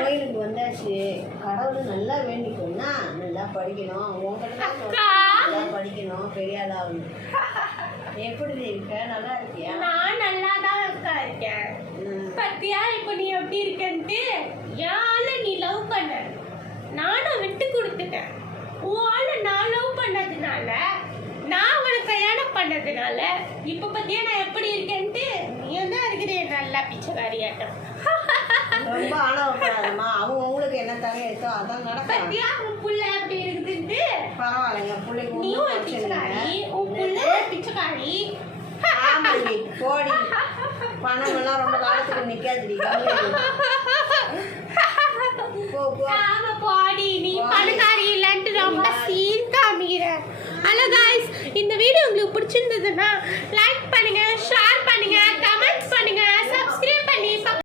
கோயிலுக்கு வந்தாச்சு. கடவுள் நல்லா வேண்டிக்கணும்னா நல்லா படிக்கணும். உங்கள்கிட்ட நல்லா படிக்கணும், பெரிய ஆளாகணும். எப்படி இருக்க? நல்லா இருக்கியா? நான் நல்லா தான் இருக்கேன். பத்தியா இப்போ நீ எப்படி இருக்கன்ட்டு யால நீ லவ் பண்ண, நானும் விட்டு கொடுத்துட்டேன். உன் நான் லவ் பண்ணதுனால, நான் அவனை கல்யாணம் பண்ணதுனால இப்ப பத்தியா நான் எப்படி இருக்கேன்ட்டு நீ தான் இருக்கிறேன் நல்லா பிச்சைக்காரியாட்டம். ரொம்ப ஆணவப்படாதம்மா. அவங்க உங்களுக்கு என்ன தேவை இருக்கோ அதான் நடக்கும். பத்தியா உன் புள்ள அப்படி இருக்குதுன்ட்டு பரவாயில்லைங்க. பிள்ளைக்கு நீ ஒரு பிச்சைக்காரி, உன் புள்ள பிச்சைக்காரி. ஆமாண்டி, போடி. பணம் எல்லாம் ரொம்ப காலத்துக்கு நிக்காதுடி. போ போ. ஆமா போடி, நீ பணக்காரி இல்லன்ட்டு ரொம்ப சீன் காமிக்கிற. ஹலோ गाइस, இந்த வீடியோ உங்களுக்கு பிடிச்சிருந்ததுன்னா லைக் பண்ணுங்க, ஷேர் பண்ணுங்க, கமெண்ட்ஸ் பண்ணுங்க.